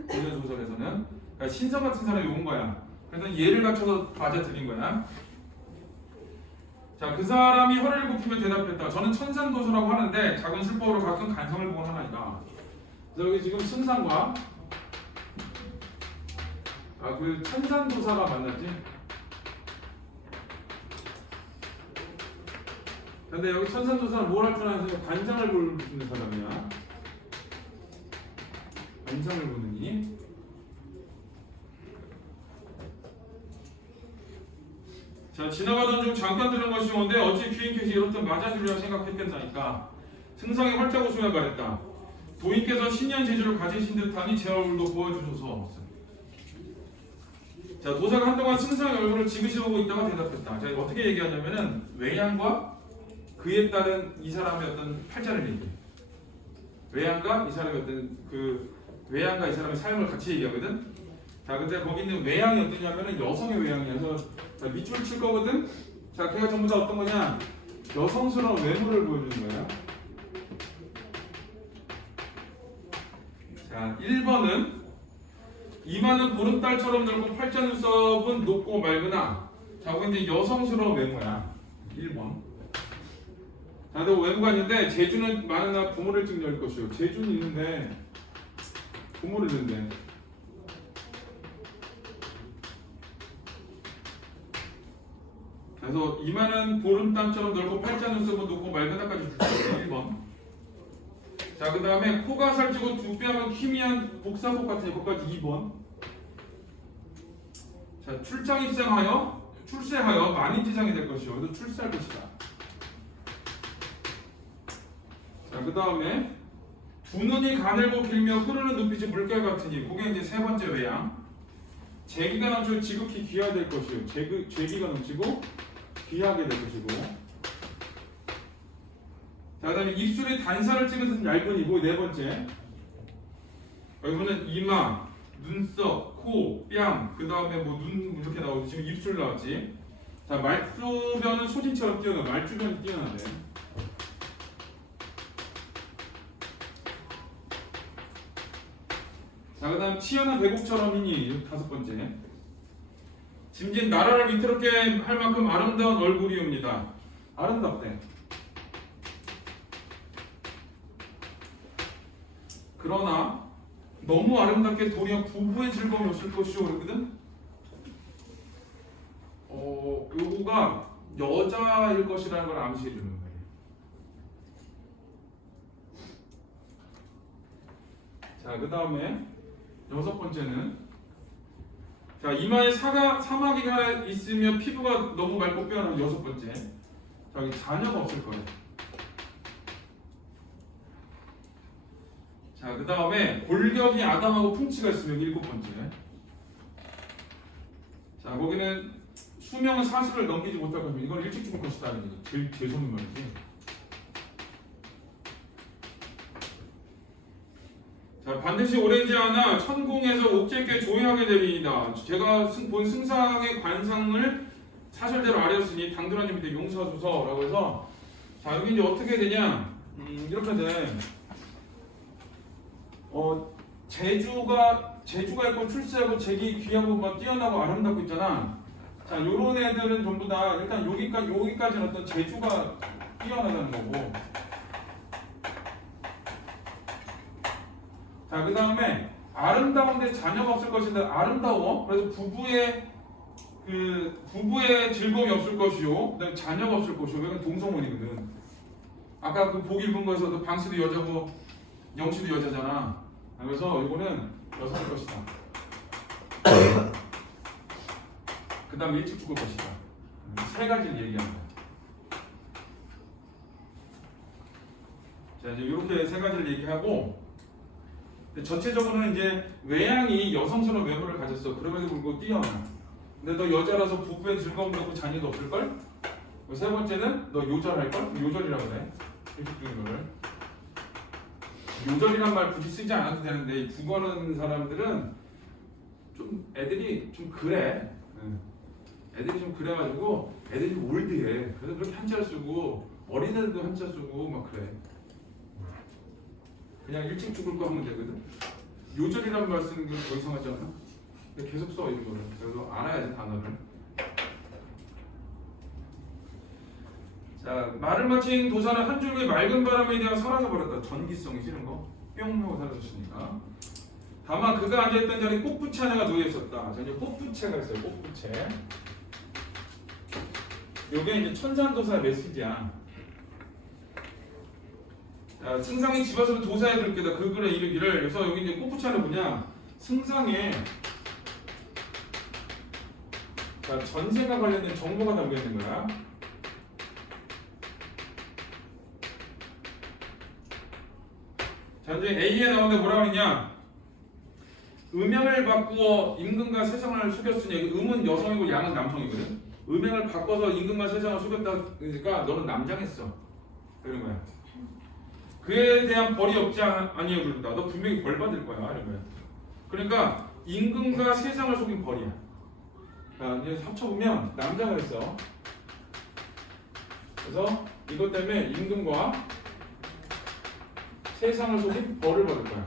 고전 소설에서는 그러니까 신선 같은 사람이 온 거야. 그래서 예를 갖춰서 맞아들인 거야. 자, 그 사람이 허리를 굽히며 대답했다. 저는 천산도서라고 하는데 작은 술법으로 가끔 간성을 보곤 하나이다. 그래서 여기 지금 승상과 그 천산도사가 만났지. 근데 여기 천산도사는 뭘 할 줄 아세요? 관상을 보는 사람이야. 관상을 보느니. 자, 지나가던 중 잠깐 들은 것이 온데 어찌 귀인께서 이렇듯 맞아주리라 생각했겠나이까. 승상이 활짝 웃으며 말했다. 도인께서 신년 재주를 가지신 듯하니 제 얼굴도 보여주셔서. 자, 도사가 한동안 승상의 얼굴을 지그시 보고 있다가 대답했다. 자, 어떻게 얘기하냐면은 외양과 그에 따른 이 사람의 어떤 팔자를 얘기해. 외양과 이 사람의 어떤 그 외양과 이 사람의 삶을 같이 얘기하거든. 자, 근데 거기 있는 외양이 어떠냐면은 여성의 외양이어서 밑줄 칠 거거든. 자, 걔가 전부 다 어떤 거냐? 여성스러운 외모를 보여주는 거예요. 자, 1번은 이마는 보름달처럼 넓고 팔자 눈썹은 높고 맑으나 자, 이거 이제 여성스러운 외모야. 1번. 자, 근데 외모가 있는데 재주는 많으나 부모를 찍는 것이요. 재주는 있는데 부모를 듣는데. 그래서 이마는 보름달처럼 넓고 팔자 눈썹은 높고 맑으나까지 줄게요. 1번. 자, 그 다음에 코가 살찌고 두 뺨은 희미한 복사복 같은 것까지 2번. 자, 출세하여 만인지상이 될 것이요. 그래서 출세할 것이다. 자, 그 다음에 두 눈이 가늘고 길며 흐르는 눈빛이 물결 같으니 그게 이제 세 번째 외양. 재기가 넘치고 지극히 귀하될 것이요. 재기가 넘치고 귀하게 될 것이고. 자, 그 다음에 입술이 단살을 찍은 듯 얇은 이고 네 번째. 여기서는 이마, 눈썹, 코, 뺨, 그 다음에 뭐 눈 이렇게 나오고 지금 입술 나왔지. 자, 말주변은 소진처럼 뛰어나. 말주변이 뛰어나네. 자, 그 다음 치열한 배곡처럼이니 다섯 번째. 짐진 나라를 위태롭게 할 만큼 아름다운 얼굴이옵니다. 아름답대. 그러나 너무 아름답게 도리어 부부의 즐거움이 없을 것이오 그러거든. 요거가 여자일 것이라는 걸 암시해 주는 거예요. 자, 그 다음에 여섯 번째는 자, 이마에 사마귀가 있으며 피부가 너무 맑고 빼어나는 여섯 번째. 자, 여기 자녀가 없을 거예요. 자, 그 다음에 골격이 아담하고 풍치가 있으면 일곱 번째. 자, 거기는 수명은 40을 넘기지 못할 것이면 이건 일찍 죽을 것이다. 제일 재수없는 말이지. 자, 반드시 오래지 않아 천궁에서 옥제께 조회하게 되리이다. 제가 본 승상의 관상을 사실대로 아뢰었으니 당돌한 님한테 용서하소서라고 해서 자, 여기 이제 어떻게 되냐? 이렇게 돼. 재주가 있고 출세하고 재기 귀하고 막 뛰어나고 아름답고 있잖아. 자, 요런 애들은 전부 다 일단 여기까지는 어떤 재주가 뛰어나다는 거고. 자, 그 다음에 아름다운데 자녀가 없을 것인데 아름다워. 그래서 부부의 즐거움이 없을 것이요. 그다음에 자녀가 없을 것이요. 왜냐면 동성혼이거든. 아까 그 복 입은 거에서도 방씨도 여자고 영씨도 여자잖아. 그래서 이거는 여성일 것이다. 그 다음에 일찍 죽을 것이다. 세 가지를 얘기합니다. 자, 이제 이렇게 세 가지를 얘기하고 전체적으로는 이제 외양이 여성스러운 외모를 가졌어. 그럼에도 불구하고 뛰어나. 근데 너 여자라서 부부의 즐거움도 없고 자녀도 없을걸? 세 번째는 너 요절할걸? 요절이라고 그래. 일찍 죽는 거를. 요절이란 말 굳이 쓰지 않아도 되는데 국어하는 사람들은 좀 애들이 좀 그래. 애들이 좀 그래가지고 애들이 좀 올드해. 그래서 그렇게 한자 쓰고 어린애들도 한자 쓰고 막 그래. 그냥 일찍 죽을 거 하면 되거든. 요절이란 말 쓰는 게 더 이상하지 않아? 근데 계속 써 이런 거를. 그래서 알아야지 단어를. 자, 말을 마친 도사는 한 줄기 맑은 바람에 대해 사라져버렸다. 전기성이 싫은 거. 뿅 하고 사라졌으니까. 다만 그가 앉아있던 자리에 꽃부채 하나가 놓여있었다. 자, 이제 꽃부채가 있어요. 꽃부채. 요게 이제 천산도사의 메시지야. 자, 승상이 집어서 도사에 글게다. 그 글에 이르기를. 그래서 여기 이제 꽃부채는 뭐냐? 승상에 자, 전세가 관련된 정보가 담겨 있는 거야. 자, 이제 A에 나오는데 뭐라고 하느냐? 음양을 바꾸어 임금과 세상을 속였으니 음은 여성이고 양은 남성이거든. 음양을 바꿔서 임금과 세상을 속였다 그러니까 너는 남장했어. 그런 거야. 그에 대한 벌이 없지 아니여 그런다. 너 분명히 벌 받을 거야. 이런 거야. 그러니까 임금과 세상을 속인 벌이야. 자, 이제 합쳐보면 남장을 했어. 그래서 이것 때문에 임금과 세상을 속인 벌을 받을 거야.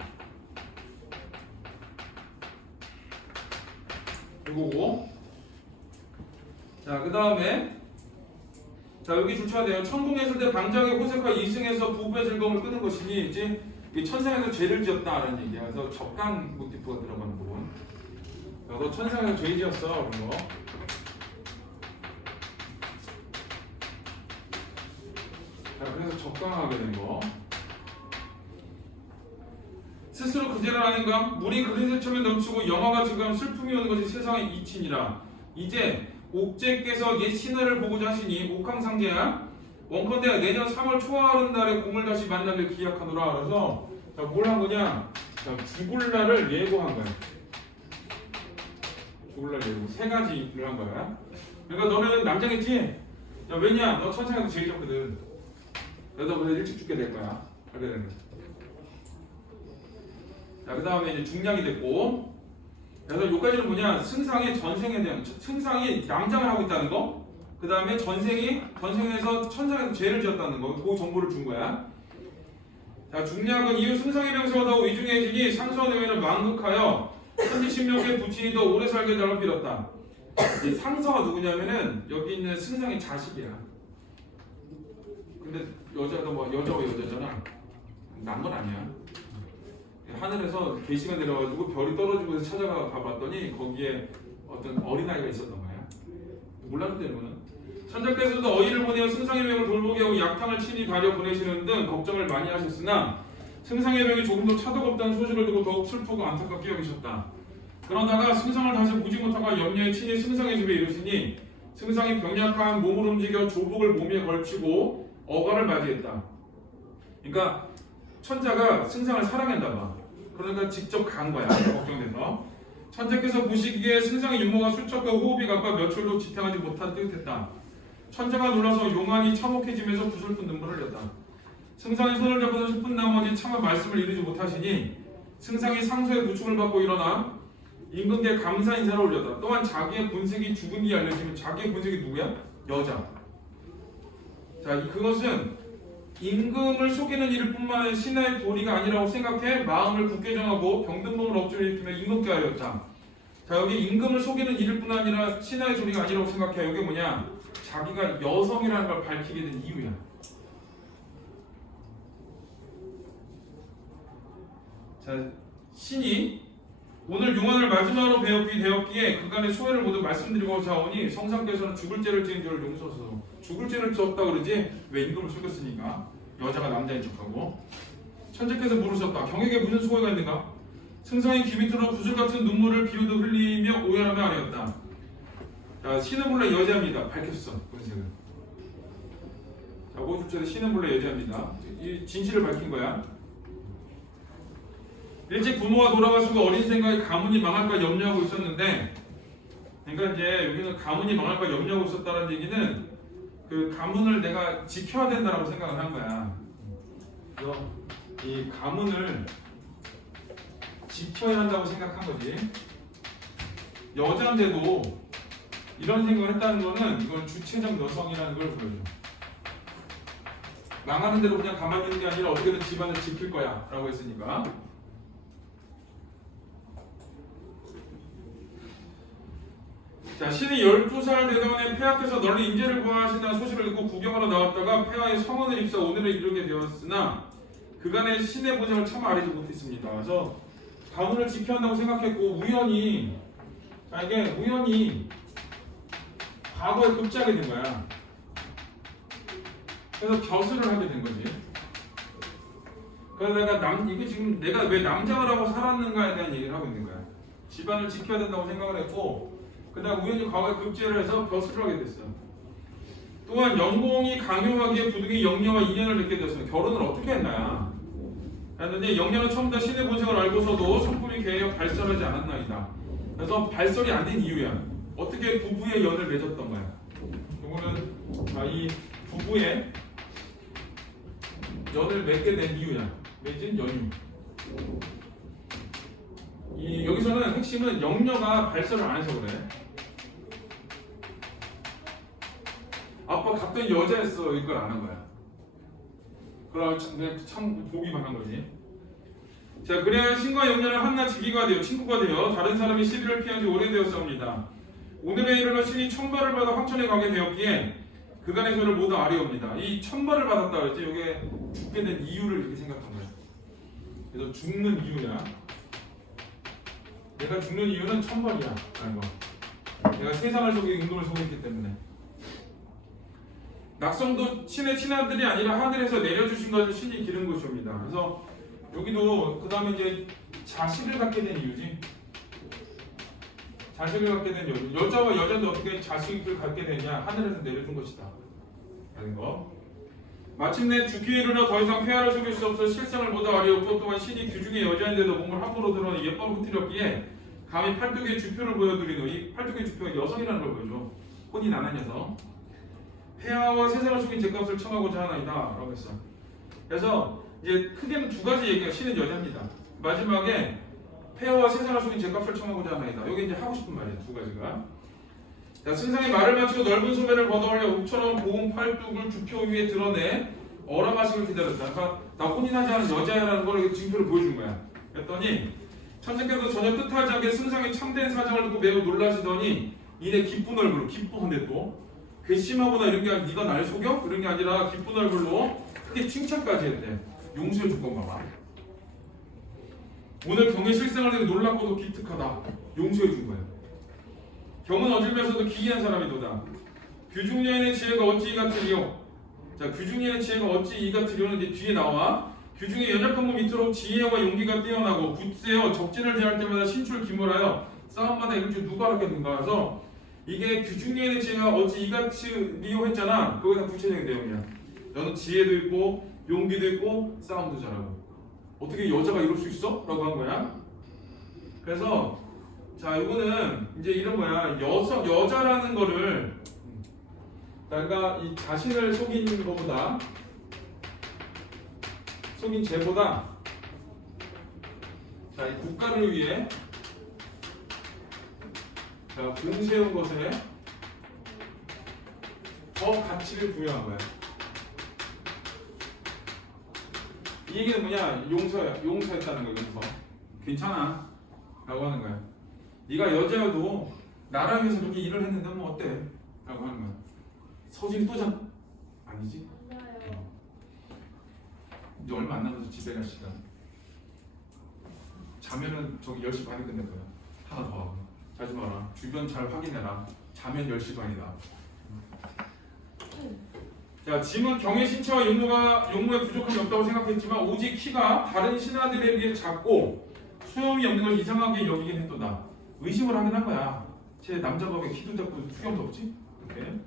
이거고. 자, 그 다음에 자, 여기 조차돼요. 천궁했을 때 방장의 호색과 이승에서 부부의 즐거움을 끄는 것이니 이제 천상에서 죄를 지었다라는 얘기야. 그래서 적강 모티프가 들어가는 부분. 너 천상에서 죄 지었어, 그런 거. 자, 그래서 적강하게 된 거. 스스로 그제를 하는가? 물이 그릇에 처면 넘치고 영화가 지금 슬픔이 오는 것이 세상의 이치니라. 이제 옥제께서 옛 신하를 보고자 하시니 옥황상제야 원컨대 내년 3월 초하는 날에 공을 다시 만나길 기약하노라. 그래서 뭘 한 거냐? 죽을 날을 예고한 거야. 죽을 날 예고. 세 가지를 한 거야. 그러니까 너는 남자겠지? 야, 왜냐? 너 천상에서 제일 좋거든. 너도 일찍 죽게 될 거야. 하게 되는 거지. 자, 그 다음에 이제 중량이 됐고, 그래서 여기까지는 뭐냐? 승상의 전생에 대한, 승상이 남장을 하고 있다는 거, 그 다음에 전생에서 천상에서 죄를 지었다는 거, 그 정보를 준 거야. 자, 중량은 이후 승상의 명세가 더 위중해지니 상수와 내외는 망극하여 천지신명의 부친이 더 오래 살게 달라 빌었다. 이 상서가 누구냐면은 여기 있는 승상의 자식이야. 근데 여자도 뭐 여자와 여자잖아. 난 건 아니야. 하늘에서 계시가 내려가지고 별이 떨어지고 해서 찾아가 봐봤더니 거기에 어떤 어린아이가 있었던 거야. 몰랐는데 이거는. 천자께서도 어이를 보내어 승상의 병을 돌보게 하고 약탕을 친히 다려 보내시는 등 걱정을 많이 하셨으나 승상의 병이 조금도 차도가 없다는 소식을 듣고 더욱 슬프고 안타깝게 여기셨다. 그러다가 승상을 다시 보지 못하고 염려에 친히 승상의 집에 이르시니 승상이 병약한 몸을 움직여 조복을 몸에 걸치고 어가를 맞이했다. 그러니까 천자가 승상을 사랑했나 봐. 그러니까 직접 간 거야. 걱정돼서. 천자께서 보시기에 승상의 윤모가 수척과 호흡이 가빠 며칠도 지탱하지 못한 듯했다. 천자가 놀라서 용안이 참혹해지면서 구슬픈 눈물을 흘렸다. 승상이 손을 잡고서 슬픈 나머지 차마 말씀을 이루지 못하시니 승상이 상소의 부축을 받고 일어나 임금께 감사 인사를 올렸다. 또한 자기의 본색이 죽은 뒤 알려지면 자기의 본색이 누구야? 여자. 자, 그것은 임금을 속이는 일을 뿐만 아니라 신하의 도리가 아니라고 생각해 마음을 굳게 정하고 병든 몸을 억지로 일으키며 임금께 하였다. 자, 여기 임금을 속이는 일을 뿐 아니라 신하의 도리가 아니라고 생각해. 여기 뭐냐? 자기가 여성이라는 걸 밝히게 된 이유야. 자, 신이 오늘 용안을 마지막으로 되었기에 그간의 소회를 모두 말씀드리고자 하오니 성상께서는 죽을 죄를 지은 저를 용서하소서. 죽을 죄를 지었다 그러지 왜 임금을 속였으니까. 여자가 남자인 척하고. 천자께서 물으셨다. 경에게 무슨 소회가 있는가? 승상이 귀 밑으로 구슬 같은 눈물을 비우듯 흘리며 오열하며 아니었다. 자, 신은 본래 여자입니다. 밝혔어. 본색은. 자, 50절에 신은 본래 여자입니다. 이 진실을 밝힌 거야. 일찍 부모가 돌아가시고 어린 생각에 가문이 망할까 염려하고 있었는데, 그러니까 이제 여기는 가문이 망할까 염려하고 있었다는 얘기는 그 가문을 내가 지켜야 된다라고 생각을 한 거야. 그래서 이 가문을 지켜야 한다고 생각한 거지. 여자인데도 이런 생각을 했다는 거는 이건 주체적 여성이라는 걸 보여줘. 망하는 대로 그냥 가만히 있는 게 아니라 어떻게든 집안을 지킬 거야 라고 했으니까. 자, 신이 12살 되던 해 폐하께서 널리 인재를 구하신다는 소식을 듣고 구경하러 나왔다가 폐하의 성원을 입사 오늘에 이르게 되었으나 그간의 신의 본색을 참 알지 못했습니다. 그래서 가문을 지켜야 한다고 생각했고 우연히 이게 우연히 과거에 급제하게 된 거야. 그래서 벼슬을 하게 된 거지. 그래서 이게 지금 내가 왜 남장을 하고 살았는가에 대한 얘기를 하고 있는 거야. 집안을 지켜야 된다고 생각을 했고 그다음 우연히 과거에 급제를 해서 벼슬을 하게 됐어. 또한 영공이 강요하기에 부득이 영녀와 인연을 맺게 되었습니다. 결혼을 어떻게 했나요? 그런데 영녀는 처음부터 신의 본색을 알고서도 성품이 개여 발설하지 않았나이다. 그래서 발설이 안 된 이유야. 어떻게 부부의 연을 맺었던 거야. 이거는 이 부부의 연을 맺게 된 이유야. 맺은 연유. 여기서는 핵심은 영녀가 발설을 안 해서 그래. 아빠 갔던 여자였어 이걸 아는 거야. 그럼 참 보기만 한 거지. 자, 그래야 신과 영녀는 한낱 지기가 되어 친구가 되어 다른 사람이 시비를 피한 지 오래되었사옵니다. 오늘에 이르러 신이 천벌을 받아 황천에 가게 되었기에 그간의 죄를 모두 아뢰옵니다. 이 천벌을 받았다 그랬지. 이게 죽게 된 이유를 이렇게 생각한 거야. 그래서 죽는 이유야. 내가 죽는 이유는 천벌이야 라는 거. 내가 세상을 속이고 임금을 속였기 때문에. 낙성도 신의 친아들이 아니라 하늘에서 내려주신 것을 신이 기른 것이옵니다. 그래서 여기도 그 다음에 이제 자식을 갖게 된 이유지. 자식을 갖게 된 이유. 여자와 여자도 어떻게 자식을 갖게 되냐. 하늘에서 내려준 것이다 라는 거. 마침내 죽기에 이르러 더 이상 폐하를 속일 수 없어 실상을 모두 아뢰었고 또한 신이 규중의 여자인데도 몸을 함부로 드러내 예법을 흐트렸기에 감히 팔뚝의 주표를 보여드리노. 이 팔뚝의 주표가 여성이라는 걸 보여줘. 혼이 나는 여성. 폐하와 세상을 속인 죄값을 청하고자 하나이다 라고 했어. 그래서 이제 크게는 두 가지 얘기가 신은 여자입니다. 마지막에 폐하와 세상을 속인 죄값을 청하고자 하나이다. 여기 이제 하고 싶은 말이야. 두 가지가. 자, 승상이 말을 마치고 넓은 소매를 걷어올려 옥처럼 고운 팔뚝을 주표 위에 드러내 어라마시를 기다렸다. 그러니까 나 혼인하지 않은 여자라는 걸 증표를 보여준 거야. 그랬더니 천사께서 전혀 뜻하지 않게 승상이 참된 사정을 듣고 매우 놀라시더니 이내 기쁜 얼굴로, 기뻐한데 또 괘씸하거나 이런 게 아니라 네가 날 속여? 그런 게 아니라 기쁜 얼굴로 크게 칭찬까지 했대. 용서해 줄 건가 봐. 오늘 경의 실생활에 놀랍고도 기특하다. 용서해 준 거야. 경은 어질면서도 기이한 사람이도다. 규중여인의 지혜가 어찌 이 같으리요? 자, 규중여인의 지혜가 어찌 이 같으리요는 이제 뒤에 나와. 규중의 연약한 몸 밑으로 지혜와 용기가 뛰어나고 굳세어 적진을 대할 때마다 신출 기물하여 싸움마다 이럴 줄 누가 알았겠는가. 그래서 이게 규중여인의 지혜가 어찌 이같이 리오 했잖아. 그거에 대한 구체적인 내용이야. 너는 지혜도 있고 용기도 있고 싸움도 잘하고 어떻게 여자가 이럴 수 있어? 라고 한 거야. 그래서 자, 이거는 이제 이런 거야. 여자라는 거를 내가 이 자신을 속인 거보다 속인 죄보다 자, 이 국가를 위해 자, 공세운 것에 더 가치를 부여한 거야. 이 얘기는 뭐냐? 용서했다는 거야. 용서. 괜찮아 라고 하는 거야. 네가 여자여도 나랑 위해서 그렇게 일을 했는데 뭐 어때? 라고 하는 거야. 서진이 또 자? 아니지? 이제 얼마 안 남아서 집에 갈 시간. 자면은 저기 10시 반에 끝낼 거야. 하나 더 하고. 자지 마라. 주변 잘 확인해라. 자면 10시 반이다. 자, 짐은 경의 신체와 용모에 부족함이 없다고 생각했지만 오직 키가 다른 신하들에 비해 작고 수염이 없는 걸 이상하게 여기긴 했도다. 의심을 하긴 한 거야. 제 남자가 키도 작고 수염도 없지? 이렇게.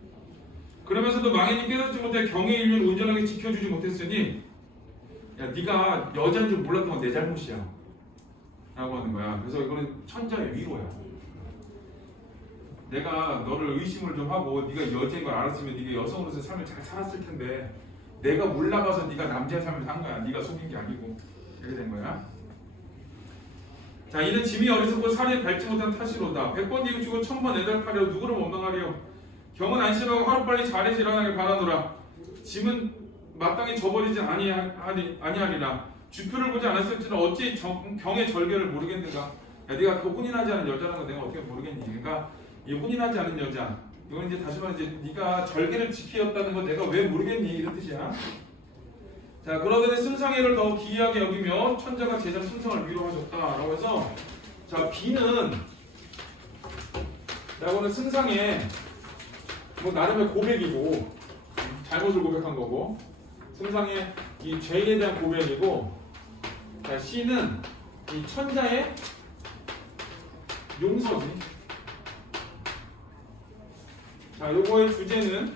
그러면서도 망인이 깨닫지 못해 경의 일륜을 온전하게 지켜주지 못했으니 야, 네가 여자인 줄 몰랐던 건 내 잘못이야 라고 하는 거야. 그래서 이거는 천자의 위로야. 내가 너를 의심을 좀 하고 네가 여자인 걸 알았으면 네가 여성으로서 삶을 잘 살았을 텐데 내가 몰라봐서 네가 남자의 삶을 산 거야. 네가 속인 게 아니고. 이렇게 된 거야. 자, 이는 짐이 어리석고 살에 밟지 못한 탓이로다. 100번 뉘우치고 1000번 애달파려 누구를 원망하리요. 경은 안심하고 하루빨리 잘해서 일어나길 바라노라. 짐은 마땅히 저버리지 아니하리라. 주표를 보지 않았을지는 어찌 경의 절개를 모르겠는가. 야, 네가 그 혼인하지 않은 여자라는 거 내가 어떻게 모르겠니. 그러니까 이 혼인하지 않은 여자, 이건 이제 다시 말해 이제 네가 절개를 지키었다는 거 내가 왜 모르겠니 이런 뜻이야. 자, 그러더니 승상회를 더 기이하게 여기며 천자가 제자 승상을 위로하셨다라고 해서 자, 비는 라고는 승상회 뭐 나름의 고백이고 잘못을 고백한 거고 승상의 이 죄에 대한 고백이고 자, 시는 이 천자의 용서지. 자, 요거의 주제는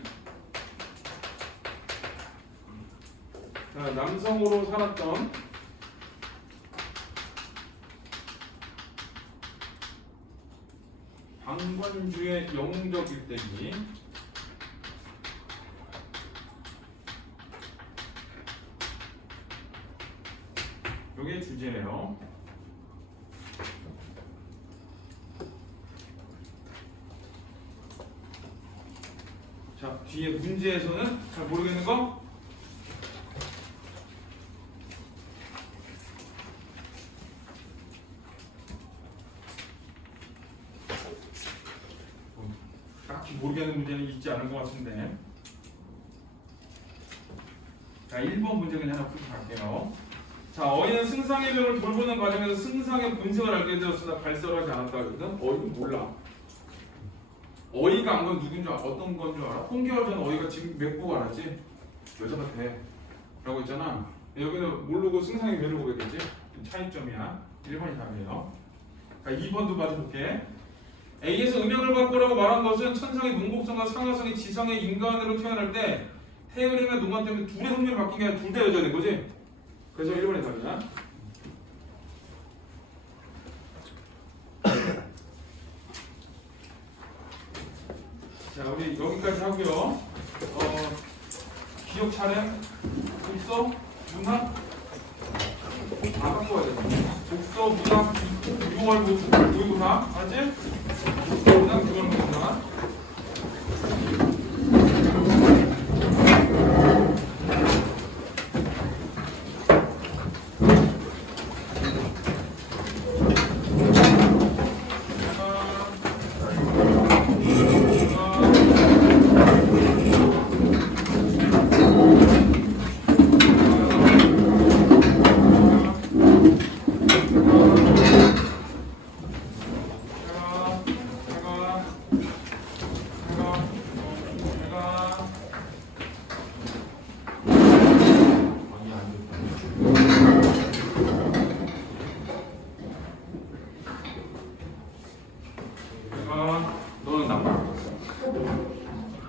자, 남성으로 살았던 방관주의 영웅적 일대기. 요게 주제예요. 자, 자, 뒤에 문제에서는 잘 모르겠는 거? 딱히 모르겠는 문제는 있지 않은 것 같은데. 자, 1번 문제 그냥 하나 풀고 갈게요. 자, 어이는 승상의 병을 돌보는 과정에서 승상의 본색을 알게 되었으나 발설하지 않았다. 그러거든. 어이는 몰라. 어이가 안 건 누군 줄 알아? 어떤 건 줄 알아? 홍계월 전 어이가 지금 몇 보고 알았지? 여자 같아 라고 했잖아. 여기는 모르고 승상의 변을 보게 되지. 차이점이야. 1번이 답이에요. 자, 2번도 맞아볼게. A에서 음역을 바꾸라고 말한 것은 천상의 문곡성과 상하성이 지성의 인간으로 태어날 때 태어림과 농간 때문에 둘의 성별이 바뀐 게 아니라 둘 다 여자된 거지? 그래서 1번이 답이야. 자, 우리 여기까지 하고요. 기억 촬영, 독서, 문학 다 갖고 와야 돼. 독서, 문학, 6월 모의고사, 알지? 독서, 문학, 6월 모의고사. 너는 나빠.